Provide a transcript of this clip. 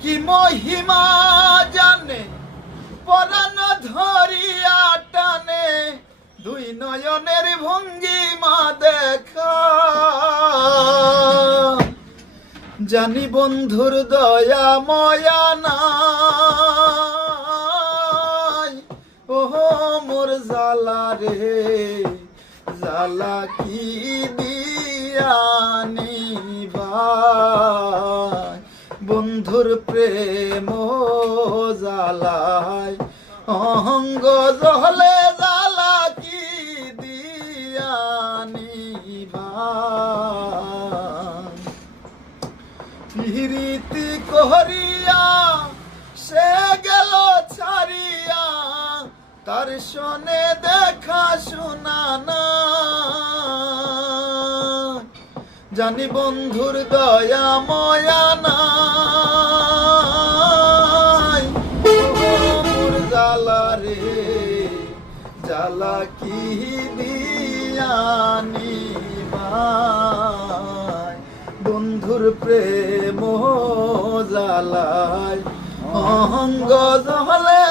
কি মহিমা জানে পরাণ ধরিয়া টানে দুই নয়নের ভঙ্গিমা দেখা জানি বন্ধুর দয়া ময়া নাই ওহো মোর জালা রে জালা কি দিয়ানি ভাই বন্ধুর প্রেম জালায় অহঙ্গ জলে জালা কি দিয়ানি ভাই প্রীতি করিয়া সে গেল ছাড়িয়া তার শোনে দেখা শোনা না জানি বন্ধুর দয়া ময়া নাই মোর জালা রে জালা কি দিয়ানি ভাই বন্ধুর প্রেম জালায় অহঙ্গ জলে